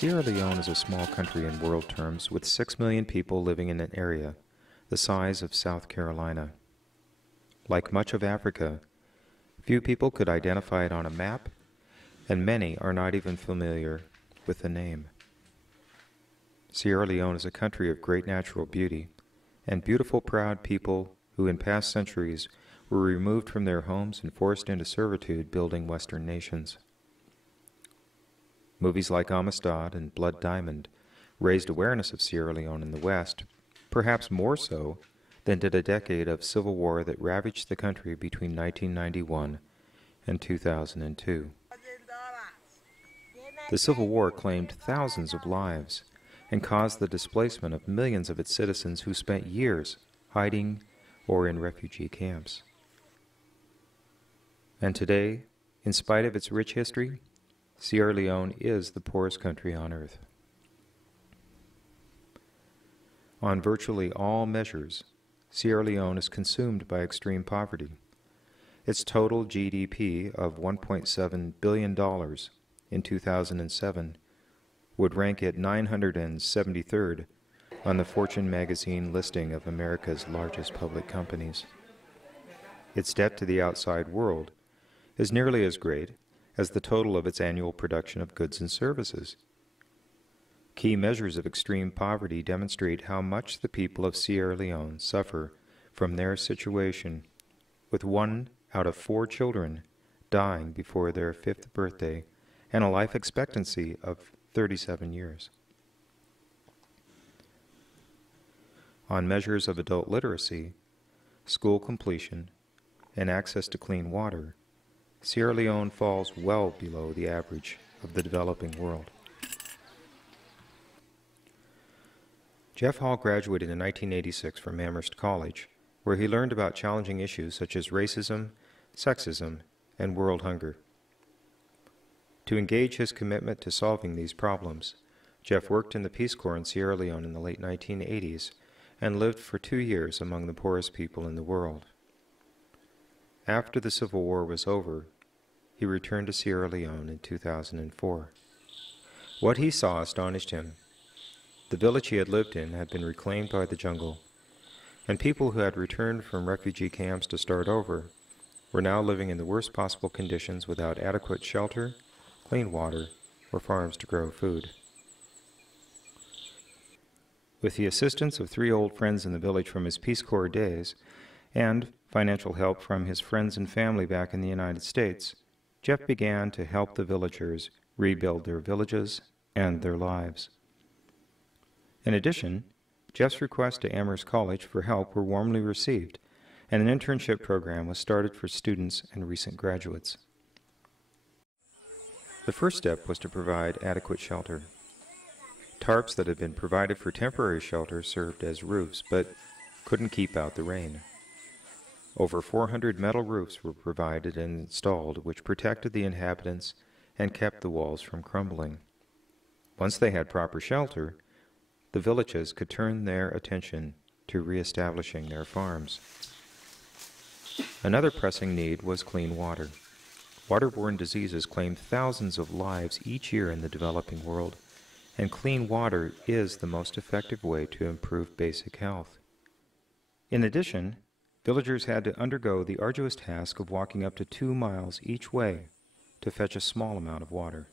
Sierra Leone is a small country in world terms with 6 million people living in an area the size of South Carolina. Like much of Africa, few people could identify it on a map, and many are not even familiar with the name. Sierra Leone is a country of great natural beauty and beautiful, proud people who in past centuries were removed from their homes and forced into servitude building Western nations. Movies like Amistad and Blood Diamond raised awareness of Sierra Leone in the West, perhaps more so than did a decade of civil war that ravaged the country between 1991 and 2002. The Civil War claimed thousands of lives and caused the displacement of millions of its citizens who spent years hiding or in refugee camps. And today, in spite of its rich history, Sierra Leone is the poorest country on earth. On virtually all measures, Sierra Leone is consumed by extreme poverty. Its total GDP of $1.7 billion in 2007 would rank it 973rd on the Fortune magazine listing of America's largest public companies. Its debt to the outside world is nearly as great as the total of its annual production of goods and services. Key measures of extreme poverty demonstrate how much the people of Sierra Leone suffer from their situation, with 1 out of 4 children dying before their 5th birthday and a life expectancy of 37 years. On measures of adult literacy, school completion, and access to clean water, Sierra Leone falls well below the average of the developing world. Jeff Hall graduated in 1986 from Amherst College, where he learned about challenging issues such as racism, sexism, and world hunger. To engage his commitment to solving these problems, Jeff worked in the Peace Corps in Sierra Leone in the late 1980s and lived for 2 years among the poorest people in the world. After the Civil War was over, he returned to Sierra Leone in 2004. What he saw astonished him. The village he had lived in had been reclaimed by the jungle, and people who had returned from refugee camps to start over were now living in the worst possible conditions without adequate shelter, clean water, or farms to grow food. With the assistance of 3 old friends in the village from his Peace Corps days, and financial help from his friends and family back in the United States, Jeff began to help the villagers rebuild their villages and their lives. In addition, Jeff's requests to Amherst College for help were warmly received, and an internship program was started for students and recent graduates. The first step was to provide adequate shelter. Tarps that had been provided for temporary shelter served as roofs, but couldn't keep out the rain. Over 400 metal roofs were provided and installed, which protected the inhabitants and kept the walls from crumbling. Once they had proper shelter, the villages could turn their attention to reestablishing their farms. Another pressing need was clean water. Waterborne diseases claim thousands of lives each year in the developing world, and clean water is the most effective way to improve basic health. In addition, villagers had to undergo the arduous task of walking up to 2 miles each way to fetch a small amount of water.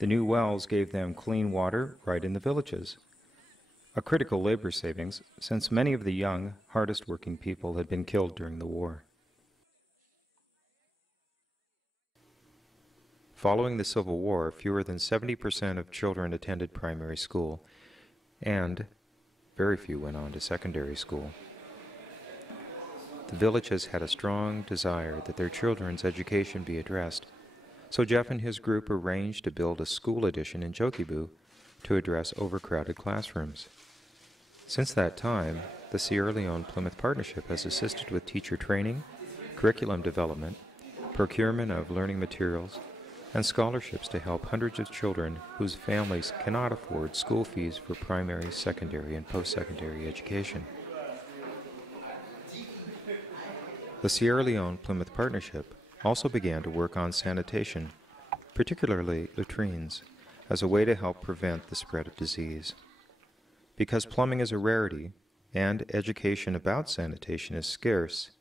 The new wells gave them clean water right in the villages, a critical labor savings since many of the young, hardest-working people had been killed during the war. Following the Civil War, fewer than 70% of children attended primary school, and very few went on to secondary school. The villages had a strong desire that their children's education be addressed, so Jeff and his group arranged to build a school addition in Jokibu to address overcrowded classrooms. Since that time, the Sierra Leone Plymouth Partnership has assisted with teacher training, curriculum development, procurement of learning materials, and scholarships to help hundreds of children whose families cannot afford school fees for primary, secondary, and post-secondary education. The Sierra Leone Plymouth Partnership also began to work on sanitation, particularly latrines, as a way to help prevent the spread of disease. Because plumbing is a rarity and education about sanitation is scarce,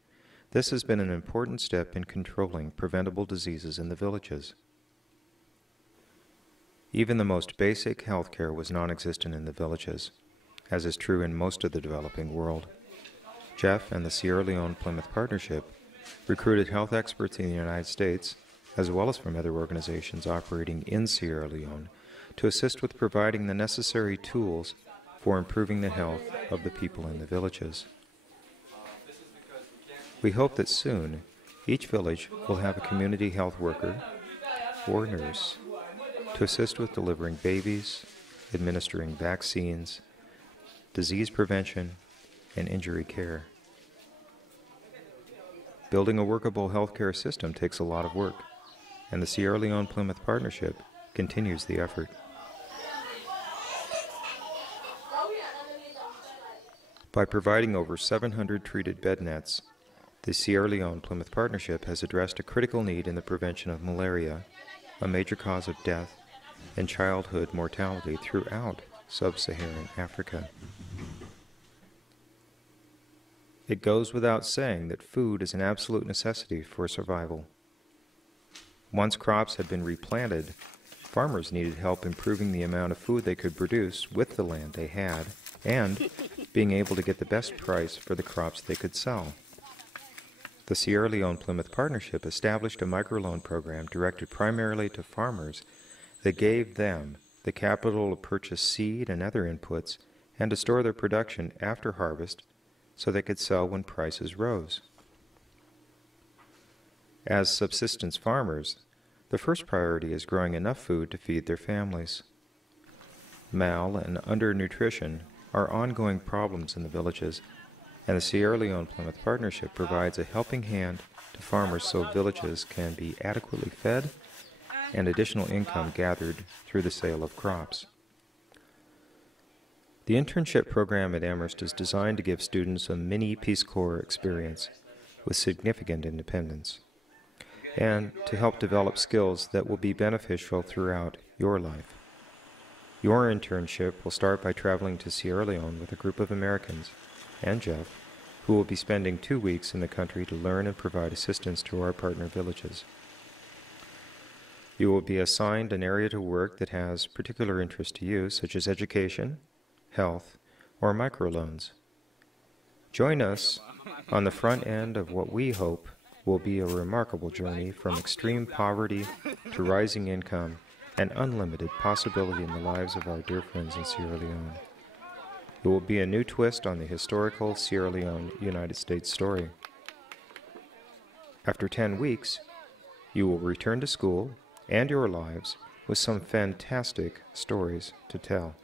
this has been an important step in controlling preventable diseases in the villages. Even the most basic health care was non-existent in the villages, as is true in most of the developing world. Jeff and the Sierra Leone Plymouth Partnership recruited health experts in the United States, as well as from other organizations operating in Sierra Leone, to assist with providing the necessary tools for improving the health of the people in the villages. We hope that soon each village will have a community health worker or nurse to assist with delivering babies, administering vaccines, disease prevention, and injury care. Building a workable healthcare system takes a lot of work, and the Sierra Leone Plymouth Partnership continues the effort. By providing over 700 treated bed nets, the Sierra Leone Plymouth Partnership has addressed a critical need in the prevention of malaria, a major cause of death and childhood mortality throughout sub-Saharan Africa. It goes without saying that food is an absolute necessity for survival. Once crops had been replanted, farmers needed help improving the amount of food they could produce with the land they had and being able to get the best price for the crops they could sell. The Sierra Leone Plymouth Partnership established a microloan program directed primarily to farmers that gave them the capital to purchase seed and other inputs and to store their production after harvest so they could sell when prices rose. As subsistence farmers, the first priority is growing enough food to feed their families. Mal and undernutrition are ongoing problems in the villages, and the Sierra Leone Plymouth Partnership provides a helping hand to farmers so villages can be adequately fed and additional income gathered through the sale of crops. The internship program at Amherst is designed to give students a mini Peace Corps experience with significant independence, and to help develop skills that will be beneficial throughout your life. Your internship will start by traveling to Sierra Leone with a group of Americans, and Jeff, who will be spending 2 weeks in the country to learn and provide assistance to our partner villages. You will be assigned an area to work that has particular interest to you, such as education, health, or microloans. Join us on the front end of what we hope will be a remarkable journey from extreme poverty to rising income and unlimited possibility in the lives of our dear friends in Sierra Leone. It will be a new twist on the historical Sierra Leone United States story. After 10 weeks, you will return to school and your lives with some fantastic stories to tell.